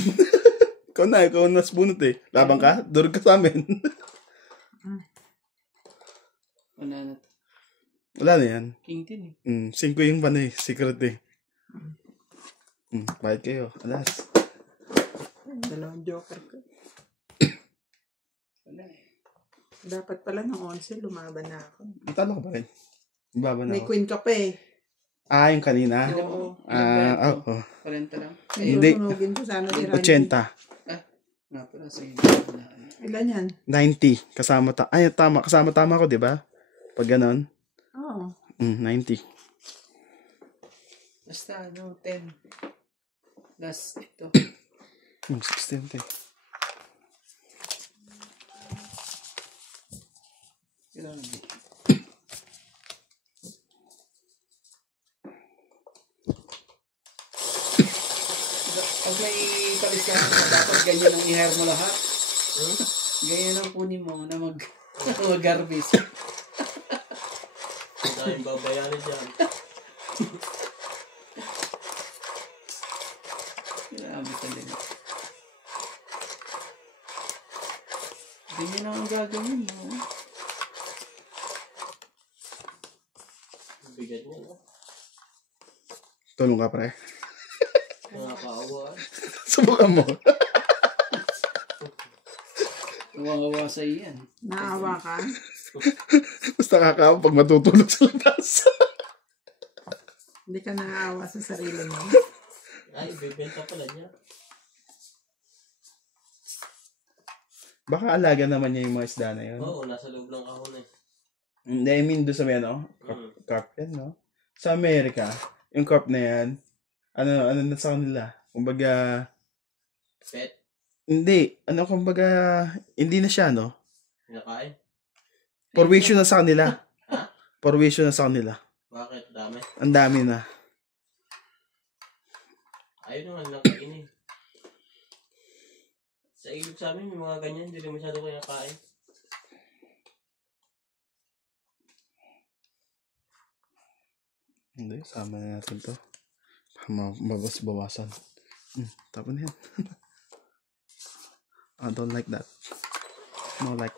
Ikaw na bunot eh. Labang ka? Durog ka sa amin. Wala na to. Wala na yan. King din eh. 5 yung secret eh. Bayad kayo. Alas. 2 joker ko. Wala eh. Dapat pala ng 11, lumaban na ako. Matalo ka pa rin. Baba na May ako. queen ka pa eh. Yung kanina. Oo. Oo. 40 lang. Hindi. Susunugin ko sana ni Randy. 80. Nga pala sa inyo. Ilan yan? 90. Kasama ko, di ba? Pag ganon. Oo. 90. Basta 10. Last ito. 16. Grabe. Pag may palisan mo, dapat ganyan ang i-hair mo lahat. Ganyan ang kunin mo na mag-garbis. Ang daming babayaran dyan. Grabe talaga. Ganyan ang gagawin mo. Bigat niya, no? Tulong ka, pre. Nakakaawa. Subukan mo. Nawawa sa iyan. Naawa ka? Basta kakaawa pag matutulog sa labas. Hindi ka naawa sa sarili mo. Ay, bibenta pala niya. Baka alaga naman niya yung mga isda na yun. Oo, nasa loob ng kahon eh. Hindi, I mean doon sa may carp yan, no? Sa Amerika, yung carp na yan, ano na sa kanila? Kumbaga, Pet? hindi na siya, no? Pinakain? Porwisyo na sa kanila. Ha? Porwisyo na sa kanila. Bakit? Dami? Ang dami na. Ayun naman, nakainin. Sa ilog sa amin, may mga ganyan, hindi rin masyado kinakain. Hindi, sama na natin to. Mabas-bawasan. Tapon yan. I don't like that. No like.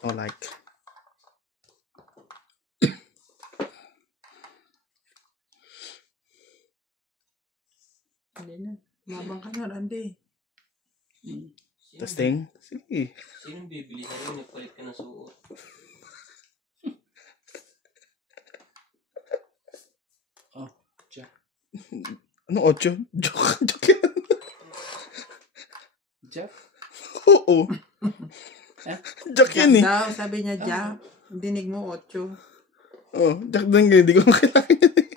Hindi na. Mabang ka na, Randy. Testing? Sige. Sinong bibili sa'yo? Nagpalit ka ng suot. Oh, Jack. Ano 8? Joke yan. Jack? Oo. Joke yan eh. daw, sabi niya, Jack. Dinig mo, 8. Oh, Jack din ganyan. Hindi ko makilala yan eh.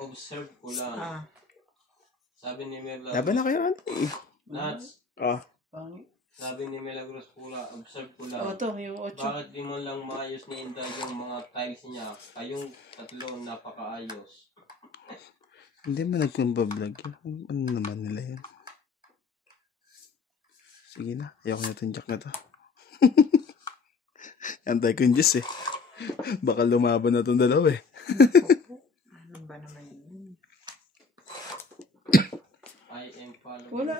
Observe ko lang. Sabi ni Merla. Laban na kayo ano eh. Nuts. Ah. Pangit. Sabi ni Milagros Pula, observe ko lang. O, ito, yung 8. Bakit di mo lang maayos ni Inday yung mga tiles niya? Kayong tatlo napakaayos. Hindi mo nagkumbablog yun. Ano naman nila yan? Sige na. Ayoko na itong jack na to. Antay ko yung Diyos eh. Baka lumaban na itong dalawa eh. Ano ba naman yun? I am following. Wala.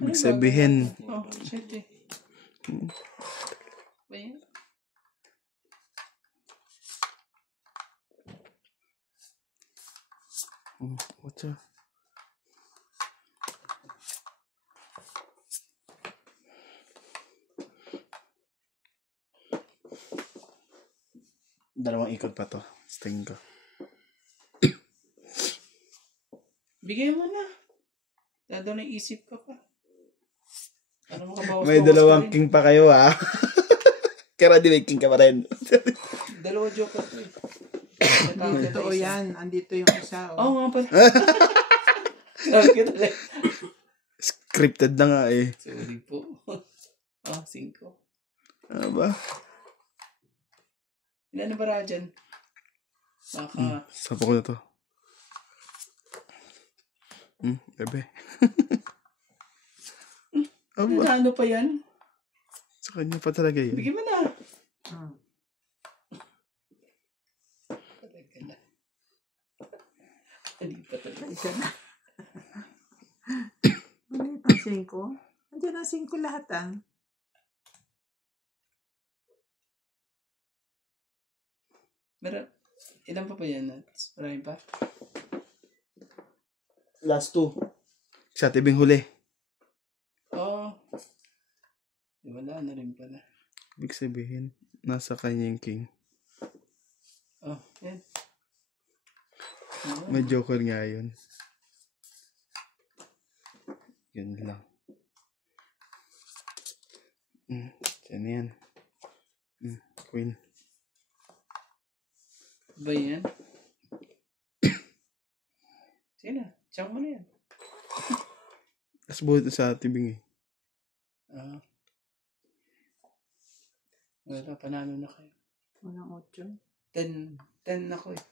Ibig sabihin, Oh, shit eh. Ba yan? what's up? Dalawang ikot pa to. Sting ko. Bigay mo na. Dado na isip ka pa. Ano makabawas May dalawang king pa kayo ah. Kaya di may king ka pa rin. Dalawa joker to eh. Totoo yan. Andito yung isa. Oo Oh. nga pala. Okay talaga. Scripted na nga eh. Sorry po. 5. Ano ba? Ilan na ba dyan? Baka. Sapa ko na to. Bebe. Aba, Ano pa yan? sa kanya pa talaga yun. Bigyan mo na. Hmm. Talaga na. Hindi pa talaga. Isa na. Ano yung 5? Andiyan na 5 lahat ah. Meron. Ilan pa yan? Marami pa? Last 2. Sa tibing huli. Oo. Wala na rin pala. Ibig sabihin, nasa kanya yung king. Oh, yan. May joker nga yun. Yun lang. Yan yan. Queen. Ba yan? Sige na. Tsaka mo na yan. As buhat sa tibing eh. Wala, panalo na kayo. Walang 8. 10 ako eh.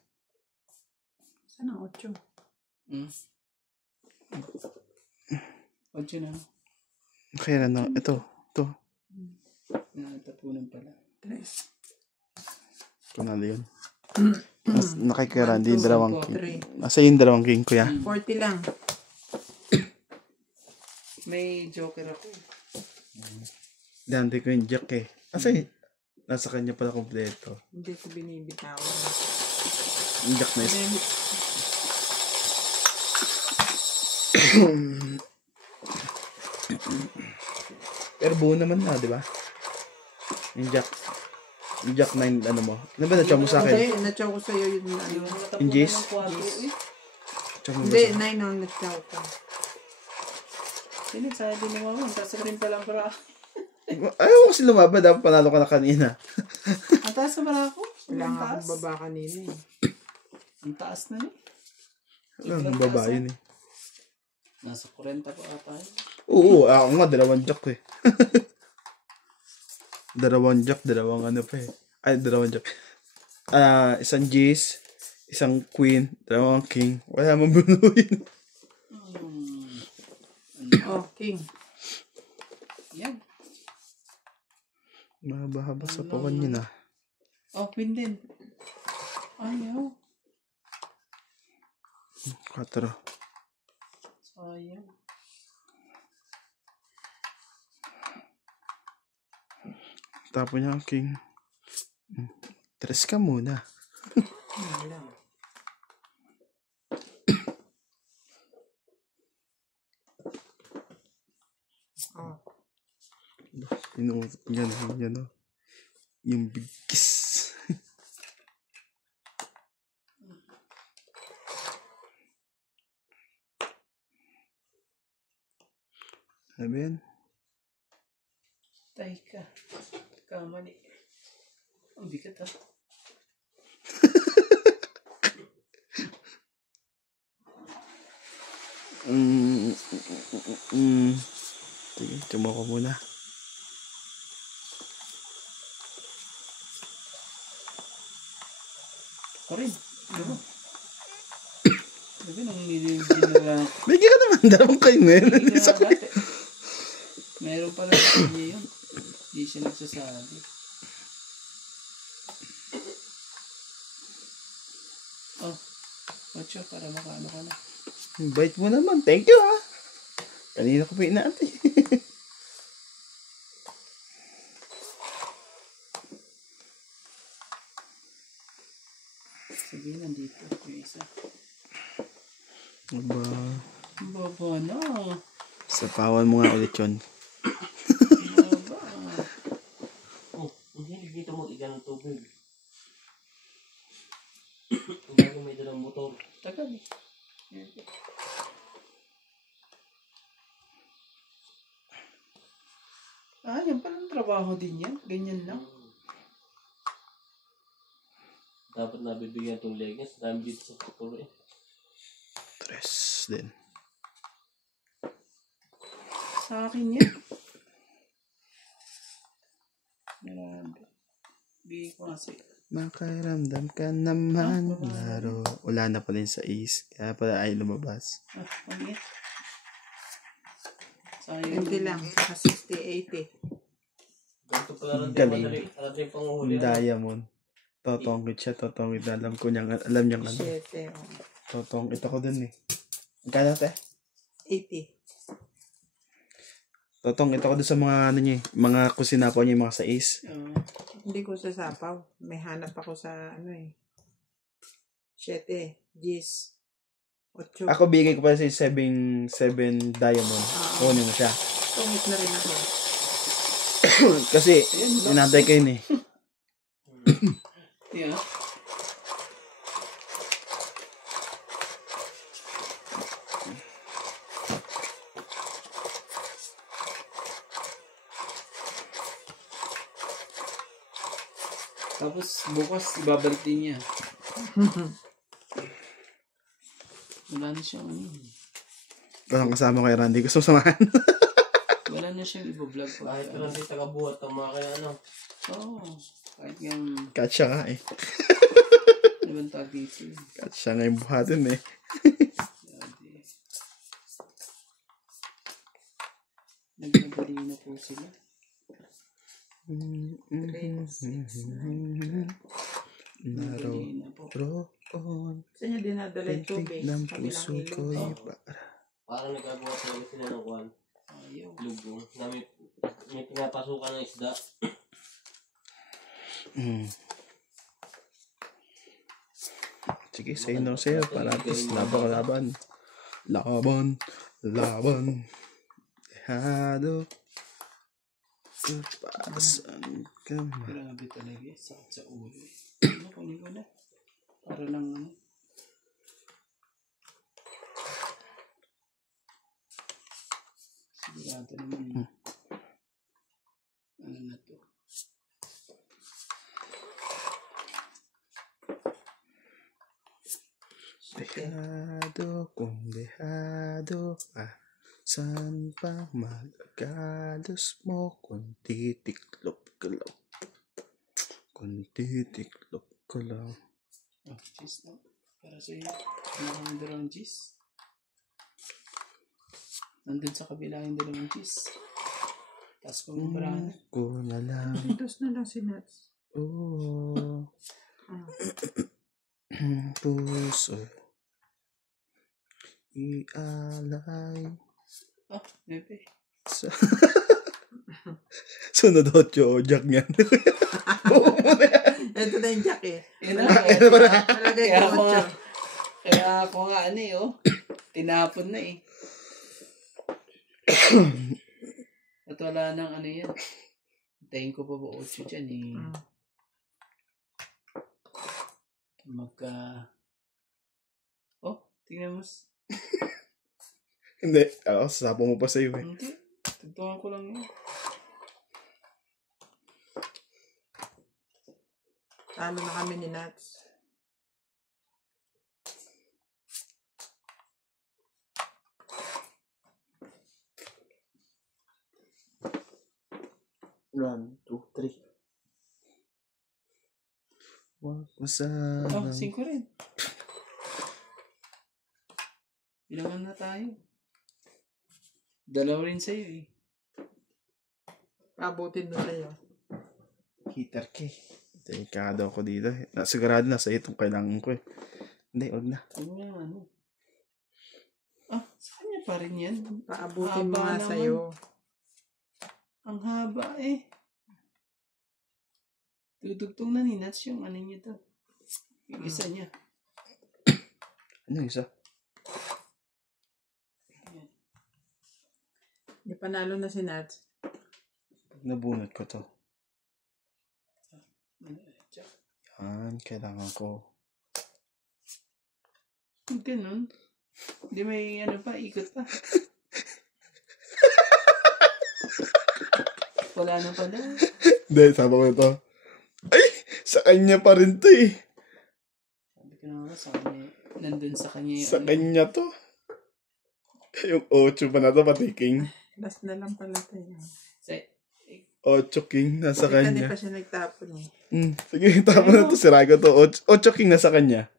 Saan ang 8? 8 na. Kaya na, ito. Natapunan pala. 3. Panalo yun. Mas nakikira, hindi yung dalawang king. 3. Nasa yung dalawang king ko yan. 40 lang. May joker ako eh. Dante ko yung jack eh. Kasi, nasa kanya pala kompleto. Hindi ko binibitawan. Yung jack na isa. Pero buo naman na, di ba? Yung jack. Yung jack 9, ano mo? Ano ba na-chow mo sa akin? Hindi, na-chow ko sa'yo yun. Ano. Yung Jace? Ng 4 eh. Chow mo ba Hindi, sa 9 ang na-chow ko. Sino sa din naman. Tapos rin palang para. Ayaw ko kasi lumaban. Dapat panalo ka na kanina. Ang taas na para ako. Wala Ang nga taas. akong baba kanina eh. Ang taas na eh. Ang babae yun eh. Nasa 40 pa ata yun. Oo, ako nga. Dalawang jack ko eh. Dalawang jack, dalawang ano pa eh. Ay, dalawang jack. Isang Jace, isang queen, dalawang king. Wala mong bunuin. Oh, king. Yan. Mahaba-haba sa pawan yun ah. Oh, queen din. Ayaw. 4. Sayang. Tapon niya ang king. 3 ka muna. Wala. Oh. Inuutot niya na yan oh. Yung big kiss. Ano ba yan? Tay ka. Kamali. Ang bigat ah. Sige, tumo ko muna. Pa rin. Diba? Diba nung ginawa Bigyan ka naman, dalawang kayo na yun. dati. Meron pala sa kanya yun. Hindi siya nagsasabi. Oh, Ocho, para makaano ka na. Bait mo naman. Thank you, ha. Kanina ko pa inaantay. Sige, nandito. Yung isa. Aba. Baba na. Sapawan mo nga ulit yun. Baba. Oh, hindi dito mo igan ng tubig. Bago may dalang motor. Tagal eh. Ah, yan palang trabaho din yan. Ganyan lang. Dapat nabibigyan itong leggings. Dami dito sa motor eh. Tres din. Sa akin yan. Grabe. Bigay ko kasi. Makaramdam ka naman, laro. Wala na pala yung sa is. Kaya pala ay lumabas. Ah, pangit. Sayang. 20 lang. Saka 60, 80. Ganito pala rin Galing. madali. Alam din panguhuli. Diamond. Totongit siya, totongit. Alam ko niyang, alam niyang ano. 7, Totongit ako dun eh. Magkano te? 80. Totongit ako dun sa mga ano niya, mga kusina po niya, mga sa is. Hindi ko sasapaw. May hanap ako sa ano eh. 7, 10, 8. Ako bigay ko pa sa 7 diamond. Kunin mo siya. Tungit na rin ako. Kasi, inantay ko yun eh. Yeah. Tapos bukas ibabalik din niya. Wala na siyang Walang kasama kay Randy. Gusto samahan. wala na siyang i-vlog ko. Kahit lang si taga-buhat ng mga kaya ano. Oo. Kahit yung Kat siya nga eh. ano bang tawag dito? Kat siya nga yung buhatin eh. Grabe. Nagmadali na po sila. Naro. Nagmadali na po. Roon. Saan niya dinadala yung tubig? Pintig ng Kabilang puso ilog. ko'y para. Parang nagagawa talaga sila ng kwan. Ayaw. Lugong. Na may pinapasukan ng isda. Sige, say no sa'yo para at least laban. Laban. Dehado. Kapasan ka man. Grabe talaga eh. Sakit sa ulo eh. Ano, kunin ko na. Para lang ano. Sigurado naman. Ano na to. Dehado kung dehado ka. San pa magagalos mo kung titiklop ka lang. Kung titiklop ka lang. Oh, cheese na. Para sa'yo. Maraming dalawang cheese. Nandun sa kabila yung dalawang cheese. Tapos pumubara na. Ko na lang. Dos na lang si Nats. Oh. Ah. Puso. Ialay. Ah, bebe. Sunod 8 Jack niyan. Ito na yung jack eh. Yun na. Nalagay Kaya ko ako nga, 8. kaya ako nga ano eh, oh. Tinapon na eh. At wala nang ano yan. Hintayin ko pa ba 8 dyan eh. Oh, tingnan mo. Hindi. Ako, sasapo mo pa sa'yo eh. Hindi. Tagtungan ko lang yun. Talo na kami ni Nats. One, two, three. Wag Oh, sana. 5 rin. Ilangan na tayo. 2 rin sa'yo eh. Pabutin mo sa'yo. Hitter ka eh. Delikado ako dito eh. Sigurado na sa itong kailangan ko eh. Hindi, wag na. Ano nga ano? Sa kanya pa rin yan. Paabutin mo Haba nga naman. sa'yo. Ang haba eh. Tutugtong na ni Nats yung ano niya to. Yung isa niya. Ano isa? Di panalo na si Nats. Nabunot ko to. Yan, kailangan ko. Ganun. Hindi may ano pa, ikot pa. Wala na pala. Hindi, sabi ko ito. Ay! Sa kanya pa rin to eh. Sabi ko na nga sa kanya. Nandun sa kanya yung Sa kanya to. Yung 8 pa na to, pati king. Last na lang pala tayo. 8 king nasa Hindi kanya. pa siya nagtapon eh. Sige, tapos na to, sira ko to. 8 king nasa kanya.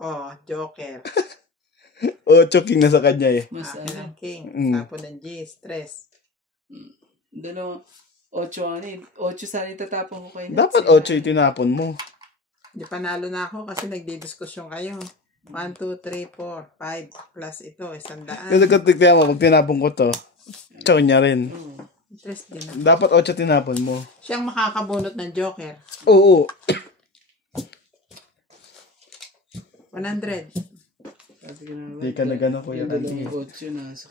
Oh, Joker. 8 king nasa kanya eh. mas Akin ano. ng King. Mm. Tapon ng G. Stress. Dalawa. 8 ano eh. 8 sana itatapon ko kay Nats. Dapat 8 itinapon mo. Di panalo na ako kasi nagdidiskusyon kayo. 1, 2, 3, 4, 5 plus ito, 100. Kasi kung tignan mo, pag tinapon ko to, tsaka niya rin. Stress din. Dapat 8 tinapon mo. Siyang makakabunot ng Joker. Oo. 100. Sabi ko na Hindi ka na gano'n, Kuya Yung Randy. 8 nasa